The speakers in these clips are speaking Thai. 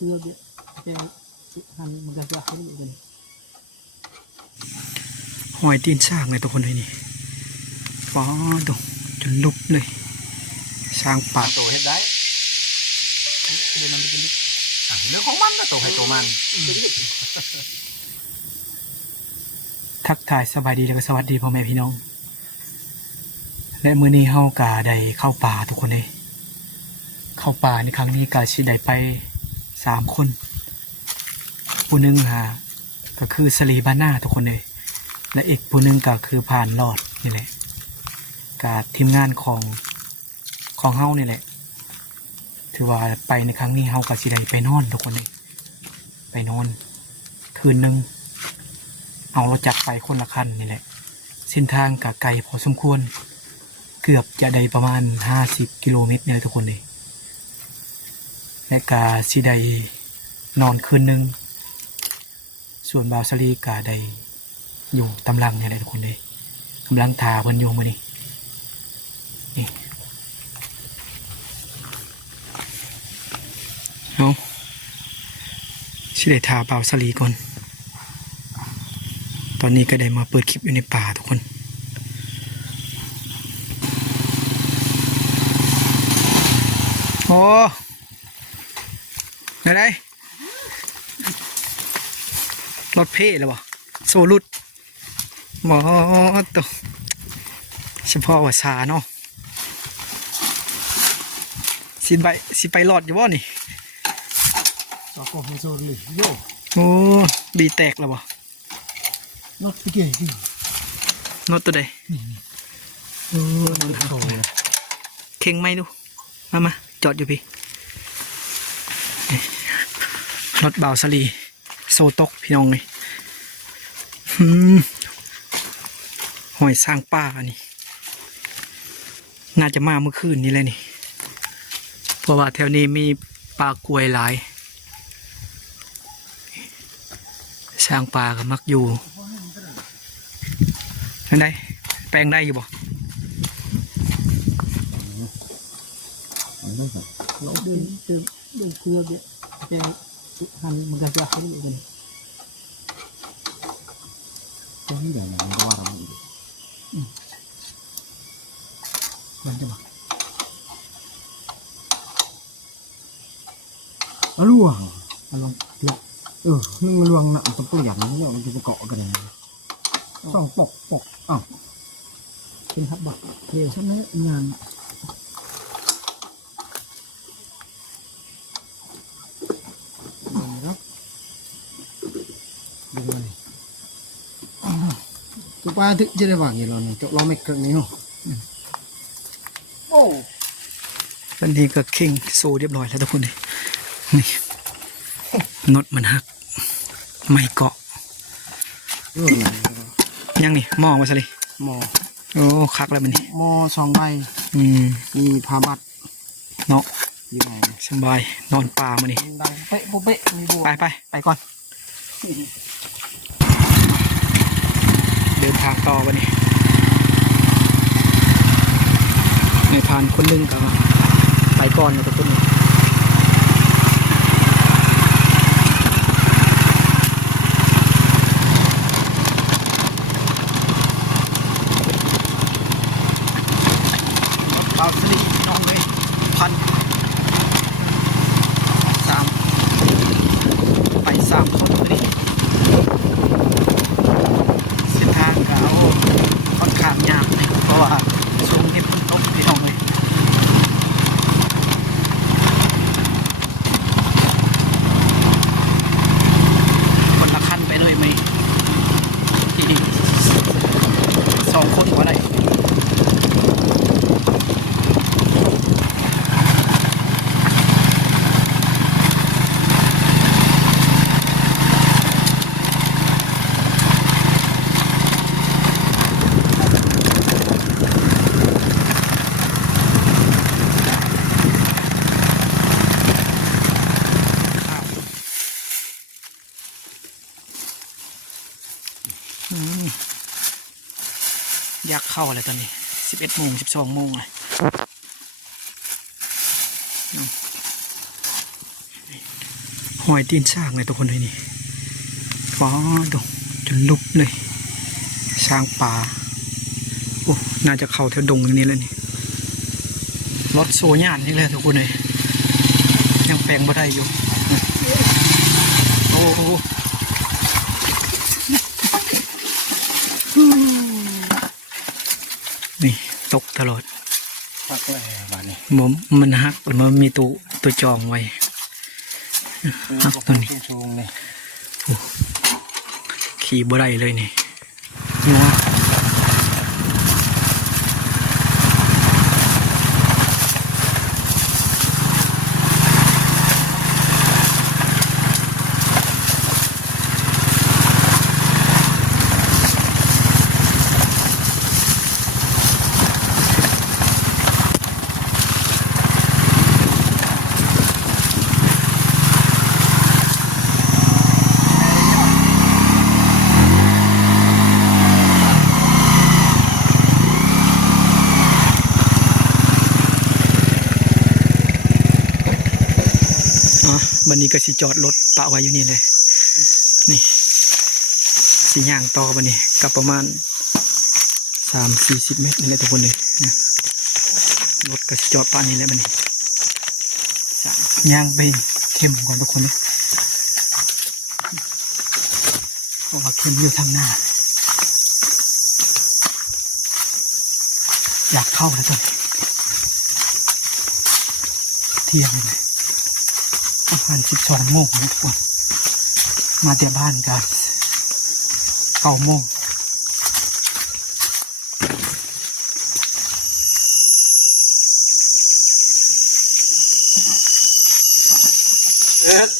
cưa bị cái hànhมันจะให้ดูกันหอยตีนสร้างเลยทุกคนเลยนี่ป้อดูจนลุกเลยสร้างป่า ตัวเห็ดได้ เดินนำไปกันดิ เรื่องของมันนะตัวให้ตัวมัน ทักทายสบายดีแล้วก็สวัสดีพ่อแม่พี่น้องและมื้อนี้เฮากะได้เข้าป่าทุกคนเลยเข้าป่าในครั้งนี้กะสิได้ไป3 คนผู้หนึ่งก็คือสลีบาน่าทุกคนเลยและอีกผู้หนึ่งก็คือผ่านรอดนี่แหละกับทีมงานของเฮานี่แหละถือว่าไปในครั้งนี้เฮาก็สิได้ไปนอนทุกคนเลยไปนอนคืนหนึ่งเอารถจักรไปคนละคันนี่แหละเส้นทางกะไกลพอสมควรเกือบจะได้ประมาณ50 กิโลเมตรเนี่ยทุกคนเลยและกะสิได้นอนคืนหนึ่งส่วนบาวสลีกะได้อยู่ตำลังเนี่ยแหละทุกคนเลยกำลังทาเพิ่นอยู่มื้อนี้นี่เอาสิได้ทาบาวสลีก่อนตอนนี้ก็ได้มาเปิดคลิปอยู่ในป่าทุกคนโอ้ไหนรถเพ่แล้ววะโซลุดหมอตัวเฉพาะว่าชาเนาะสิไปหลอดอยู่บ่นี่ ต่อก็หัวโซนเลยโย่ โอ้บีแตกแล้ววะ นกพี่เก๋ดิ นดตัวใดโอ้นดเข่งไหมดูมาจอดอยู่พี่รถเบาสลีโซตกพี่น้องเลยหอยสร้างป่านี่น่าจะมาเมื่อคืนนี้เลยนี่เพราะว่าแถวนี้มีปลากล้วยหลายสร้างป่าก็มักอยู่นั่นได้แปลงได้อยู่บ่ เราเดินดูเครือbị cái hànhมันจะให้ดูกัน ตัวนี้เดี๋ยวมันก็ว่าเราอีก มันจะบอก ล่วง มาลอง นึ่งล่วงหนักตัวอย่างนี้เนี่ยมันจะเกาะกันเลยต้องปกอ้าว เป็นทับบักเรียว ใช่ไหมงานดูมาเลยตัวปลาถึงจะได้ว่าอย่างเราเนี่ยจบเราไม่เกินนี้หรอโอ้ วันนี้ก็เข่งโซเรียบร้อยแล้วทุกคนเลยนี่นดมันหักไม่เกาะยังนี่มองมาสิ หมอ โอ้คักแล้วมันนี่ หมอ2 ใบ มีพาบัตร เนาะ อยู่ไหน สบายนอนป่ามานี่ ดังเป๊ะโป๊ะเป๊ะมีบัว ไปก่อนเดินทางต่อวันนี้ในพานคนหนึงก็ไปก่อนนะทุกคนเอาสลีน้องเลย1,000 3ไป3 คนเลยเส้นทางก็เอาค่อนข้างยากเลยเพราะว่าช่วงนี้ฝนตกพี่น้องเลยคนละขั้นไปเลยไหมที่2 คนก็ได้อยากเข้าอะไรตอนนี้11 โมง 12 โมงเลย หอยตีนช้างเลยทุกคนเลยนี่ฟ้าดงจนลุกเลยช้างป่าโอ้น่าจะเข้าแถวดงอย่างนี้เลยนี่รถโซย่านนี่เลยทุกคนเลยยังแปลงบ่ได้อยู่โอ้โหนี่ตกตลอด พักแล้วบ้านนี้ มันหักมันมีตัวจองไว้หักตัวนี้ ชูงเลย ขี่บ่ได้เลยนี่งัวบันนี้ก็สิจอดรถปะไว้อยู่นี่เลยนี่สิย่างต่อบันนี้ก็ประมาณ30-40 เมตรนี่แหละทุกคนเลยรถก็สิจอดปะนี่แหละบันนี้ย่างไปเข้มก่อนทุกคนเลยเพราะว่าเข้มอยู่ทางหน้าอยากเข้าแล้วตอนเที่ยงเลยประมาณ12 โมงนะทุกคนมาแต่บ้านกัน9 โมง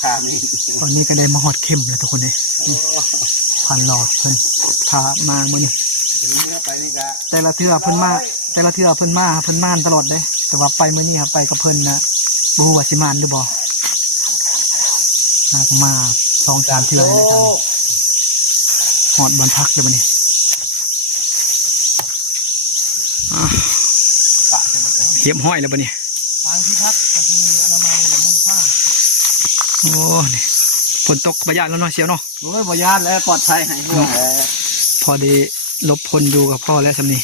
ขามี ตอนนี้ก็ได้มาหอดเข้มแล้วทุกคนเลยผ่านหลอดเพิ่นพามาเมื่อนี้ ถึงเนื้อไปนี่กะ แต่ละเทื่อเพิ่นมาเพิ่นม่านตลอดเลยแต่ว่าไปเมื่อนี้ครับไปกับเพิ่นนะบ่ฮู้ว่าสิมานหรือบ่หากมา2-3 เทื่อเลยทางหอดบนพักอยู่บัดนี้ ปะจะมาเกิด เหียบห้อยแล้วบัดนี้ ทางที่พักก็คืออนามัยหรือมุ่งผ้า โอ้นี่ฝนตกประหยัดแล้วเนาะเสียวเนาะ โอ้ยบ่ยานแล้วปลอดภัยให้ห่วง พอดีลบพลอยู่กับพ่อแล้วสำนี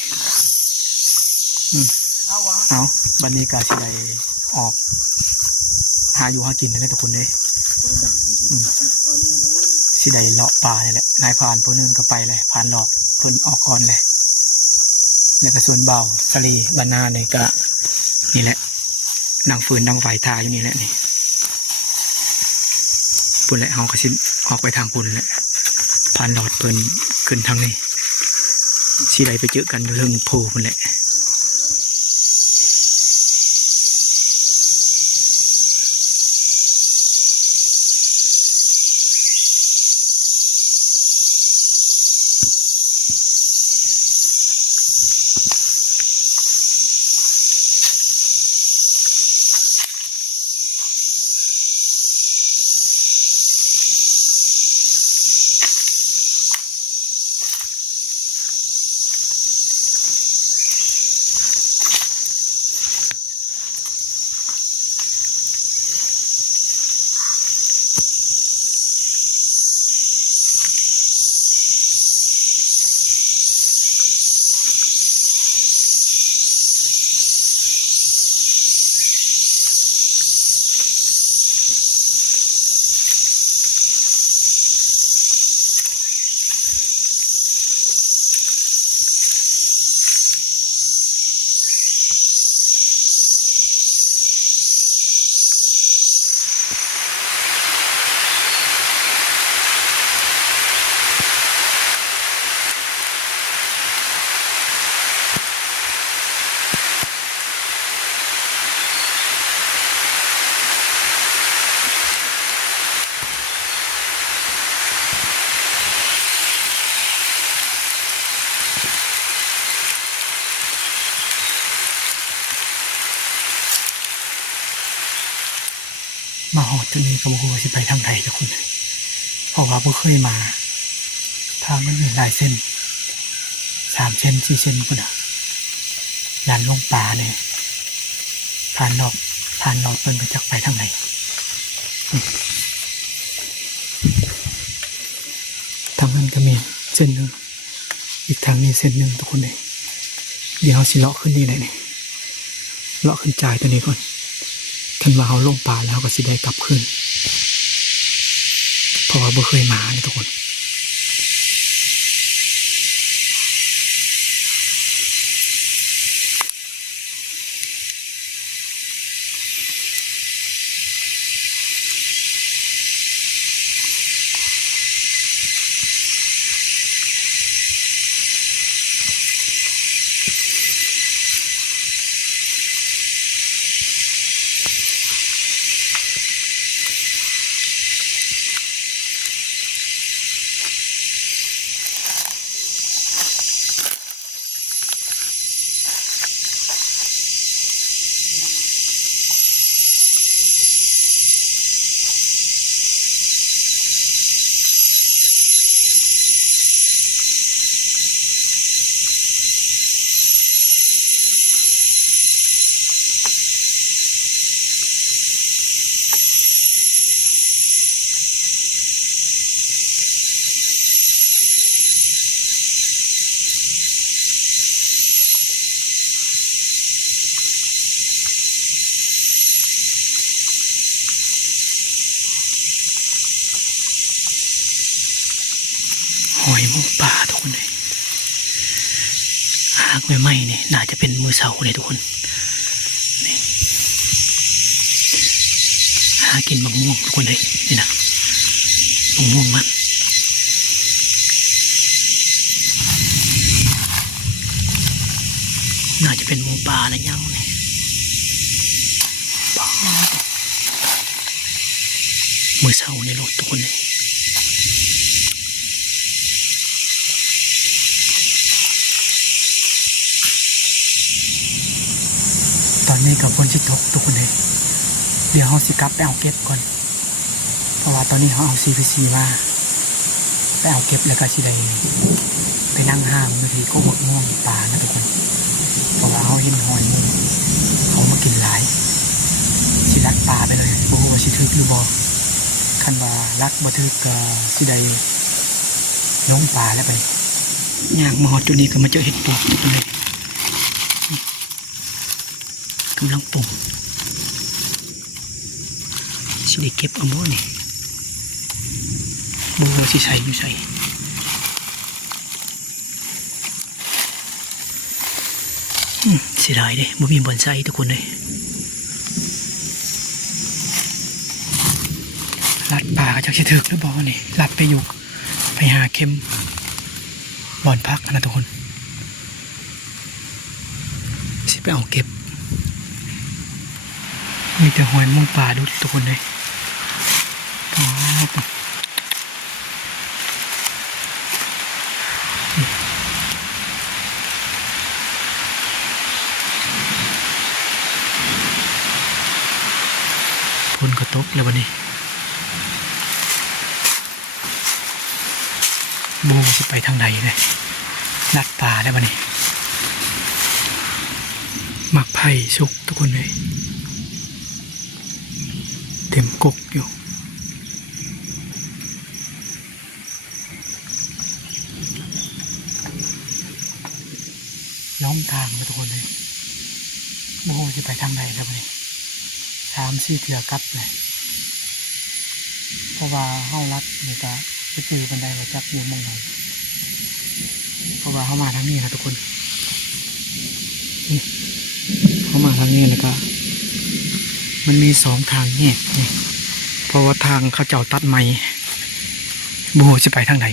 เอาบัดนี้กาสิได้ออกหาอยู่หากินได้ทุกคนเลยสิได้เลาะป่านี่แหละนายพรานผู้นึงก็ไปเลยพรานหลอกเพิ่นออกก่อนเลยแล้วก็ส่วนเบาสลีบานนาเนี่ยก็นี่แหละดังฟืนดังไฟทาอยู่นี่แหละนี่ปุ่นแหละเฮาก็สิออกไปทางปุ่นแหละพรานหลอดเพิ่นขึ้นทางนี้สิได้ไปเจอกันอยู่เรื่องโพปุ่นแหละมาหอดจุดนี้ก็บ่ฮู้ว่าสิไปทางใดทุกคนเพราะว่าบ่เคยมาทางมันมีหลายเส้น3 เส้น 4 เส้นพุ่นน่ะยานลงป่าเนี่ยผ่านนอกเพิ่นไปจักไปทางไหน นั้นก็มีเส้นหนึ่งอีกทางนี้เส้นหนึ่งทุกคนเลยเดี๋ยวเราสิเลาะขึ้นนี่เลยนี่เลาะขึ้นจ่ายตัวนี้ก่อนคันว่าเราลงป่าแล้วก็สิได้กลับขึ้นเพราะว่าบ่เคยมาเลยทุกคนหอยมุกป่าทุกคนเลยหากไม่เนี่ยน่าจะเป็นมือเสาเลยทุกคนนี่หากินมะม่วงทุกคนเลยนี่นะมะม่วงมันน่าจะเป็นหมูป่าอะไรยังเนี่ยมือเสาในรถทุกคนเลยตอนนี้กับคนชิดทกทุกคนเลยเดี๋ยวเขาสิกลับไปเอาเก็บก่อนเพราะว่าตอนนี้เขาเอา CPC มาไปเอาเก็บแล้วก็สิได้ไปนั่งห้างบางทีก็หมดม่วงปลานะทุกคนเพราะว่าเขาเห็นหอยมุงเขามากินหลายสิรักปลาไปเลยบ่ฮู้ว่าสิถึกหรือบ่คันว่ารักบ่ถึกก็สิได้ลงปลาแล้วไปย่างมาฮอดจุดนี้ก็มาเจอเห็ดปวกทุกคนเลยกำลังปุ่มสิได้เก็บเอาบ่นี่บ่สิใส่อยู่ใส่เสียดายเด้บ่มีบอนไซทุกคนเลยลัดป่าก็จักสิถึกแล้วบ่นี่ลัดไปอยู่ไปหาเข็มบ่อนพักนะทุกคนสิไปเอาเก็บมีแต่หอยมุงป่าดูทุกคนเลยฝนก็ตกแล้ววันนี้บูจะไปทางใดเลยลัดป่าแล้ววันนี้หมักไผ่สุกทุกคนเลยเต็มกกอยู่ล้อมทางมาทุกคนเลยโมโหจะไปทางไหนแล้วนี่3-4 เทื่อกลับเลยเพราะว่าเฮารัดนี่ก็ไปจือบันไดว่าจับอยู่มองไหนเพราะว่าเฮามาทางนี้นะทุกคนนี่เฮามาทางนี้แล้วก็มันมี2 ทางแยกนี่เพราะว่าทางเขาเจ้าตัดใหม่โมโหจะไปทางไหน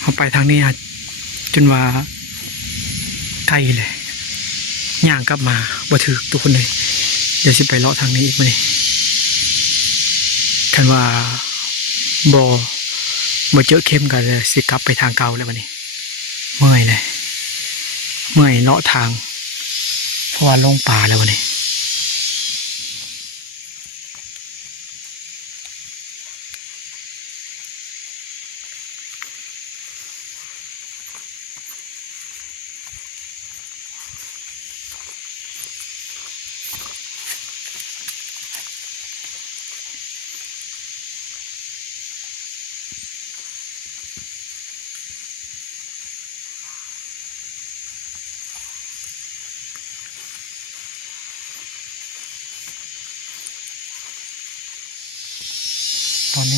เฮาไปทางนี้จนว่าไกลเลยย่างกลับมาบ่ถึกทุกคนเลยเดี๋ยวสิไปเลาะทางนี้อีกมานี่คันว่าบ่เจอเข้มกันเลยสิกลับไปทางเก่าแล้ววันนี้เมื่อยเลยเมื่อยเลาะทางเพราะว่าลงป่าแล้ววันนี้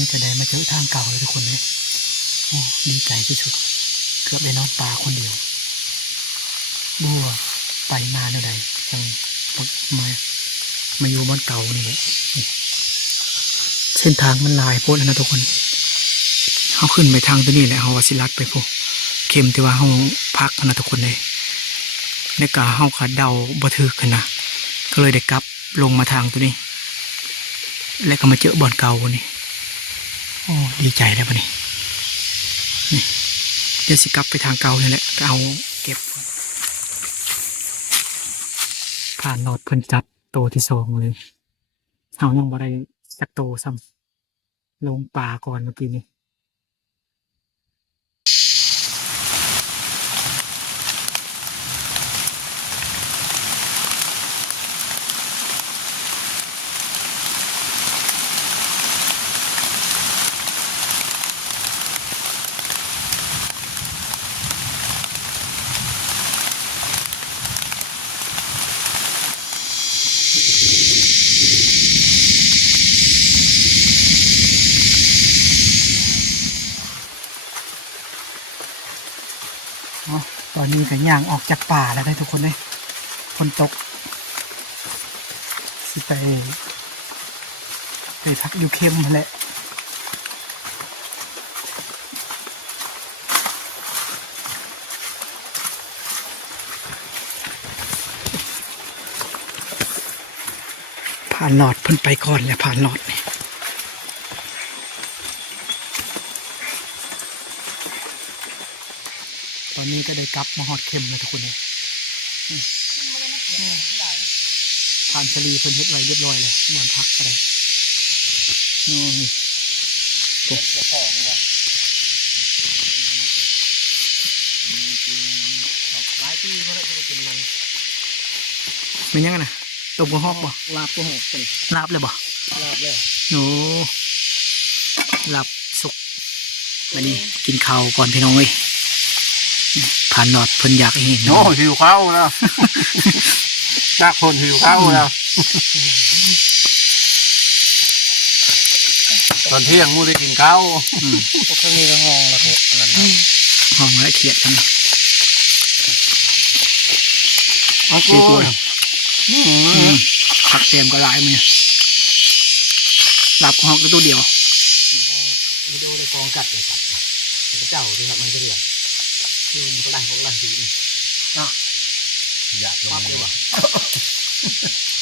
นี้ก็ได้มาเจอทางเก่าเลยทุกคนเลยโอ้ดีใจที่สุดเกือบได้นอนป่าคนเดียวบัวไปมาเท่าใดจังมาอยู่บนเก่านี่แหละเส้นทางมันลายโพดนะทุกคนเขาขึ้นไปทางตัวนี้แหละเขาวาสิลัดไปพวกเข็มที่ว่าเขาพักนะทุกคนเลยในกาเขาขาดเดาบ่ถือกันนะก็เลยได้กลับลงมาทางตัวนี้ แล้วก็มาเจอบ่อนเก่านี่โอ้ดีใจแล้วปะนี่นี่เดี๋ยวสิกลับไปทางเก่านี่แหละก็เอาเก็บผ่านนอดเพิ่นจับโตที่สองเลยเอายังบ่ได้จักโตซ้ำลงป่าก่อนเมื่อกี้นี้ตอนนี้ก็ย่างออกจากป่าแล้วได้ทุกคนเลยฝนตกสิไปพักอยู่เข้มแหละผ่านหลอดเพิ่นไปก่อนแล้วผ่านหลอดนี่ตอนนี้ก็ได้กลับมาหอดเข้มแล้วทุกคนเลยผ่านชลีเพิ่นเฮ็ดไว้เรียบร้อยเลยบ่อนพักอะไรนี่ตกหลายปีเพราะเราจะกินมันเป็นยังไงนะต้มกระหอกบ่ลาบกระหอกเลยลาบเลยบ่ลาบเลยโอ้ลาบสุกมานี่กินข้าวก่อนพี่น้องเอ้ยผ่านหลอดเพิ่นอยากเห็นโอ้หิวข้าวแล้วจากคนหิวข้าวแล้วตอนเที่ยงมูได้กินข้าวพวกนี้ก็ห้องแล้วก็อันนั้นห้องละเขียดกันเอากูผักเต็มก็หลายมือหลับห้องก็ตัวเดียววิดีโอในกองกัดเลยครับเจ้าที่ทำมันจะเดือดคือมันก็ได้ของไรทีนี้อยากปั๊บเลยว่ะ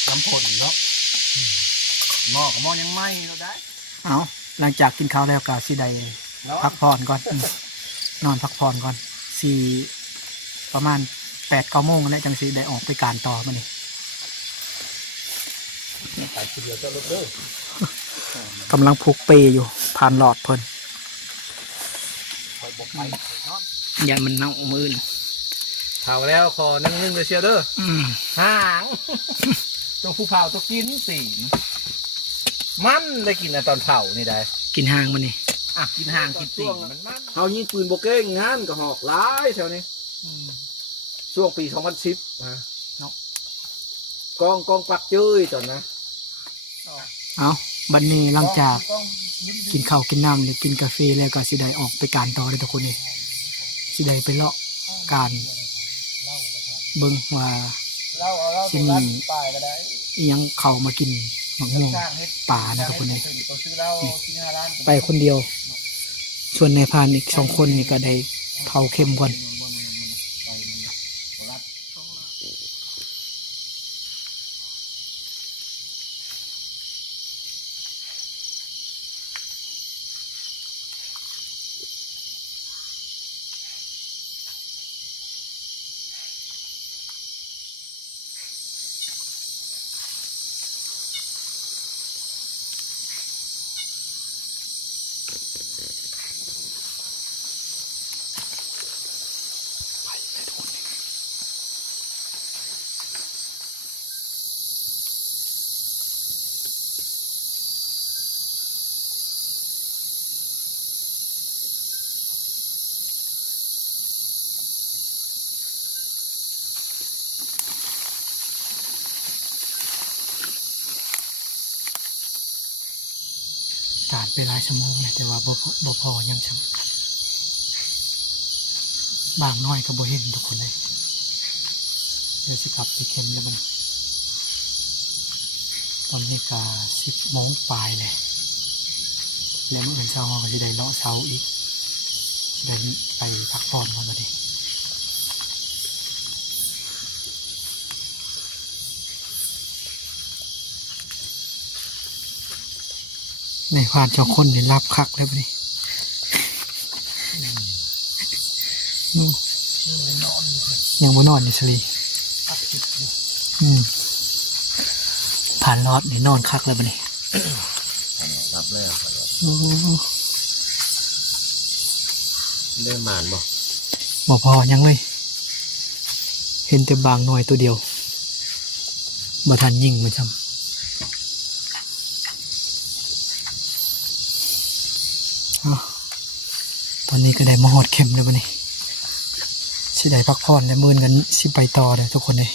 น้ำผลเนาะหม้อกับหม้อยังไหม้เราได้เอาหลังจากกินข้าวแล้วก็สิได้พักผ่อนก่อนนอนพักผ่อนก่อนประมาณ8-9 โมงแล้วจังสิได้ออกไปการต่อมานี่กำลังผูกเปอยู่ผ่านหลอดเพิ่นยันมันเน่ามือเผาแล้วคอนั่งนึ่งเลยเชียวเด้อห่างตัวผู้เผาตัวกินสีมันได้กินตอนเผานี่ได้กินห่างมันนี่กินห่างกินสีมันเขายิงปืนโบเก้งงั้นก็หอกร้ายแถวนี้ช่วงปี2010นะกองปักจื้อตอนนะเอาบัดนี้หลังจากกินข้าวกินน้ำหรือกินกาแฟแล้วก็สิได้ออกไปการต่อเลยทุกคนเลยสิได้ไปเลาะการเบิ่งว่าสิมียังเข้ามากินหมักม่วงป่านะทุกคนเลยไปคนเดียวส่วนในพานอีก2 คนนี่ก็ได้เผาเข้มก่อน าดไปหลายชั่วโมงเลยแต่ว่าบ่พอยังจำบางน้อยก็บ่เห็นทุกคนเลยเดี๋ยวสิกลับไปเข็มแล้วมันตอนนี้ก็10 โมงปลายเลยแล้วเมื่อวันเช้าเราก็จะได้เลาะเช้าอีกจะได้ไปพักผ่อนกันมาดิในควานเจ้าคนนี่รับคักเลยปะนี่ยังบ่นอนนี่สลีผ่านรอดนี่นอนคักเลยปะนี่ รับเลยอ่ะ โอ้ เดินมานบ่ บ่พอยังเลยเห็นแต่บางหน่อยตัวเดียวบ่ทันยิงมาจำตอนนี้ก็ได้มาหอดเข็มแล้วปะนี่สิได้พักผ่อนและมื้อกันสิไปต่อเลยทุกคนเลย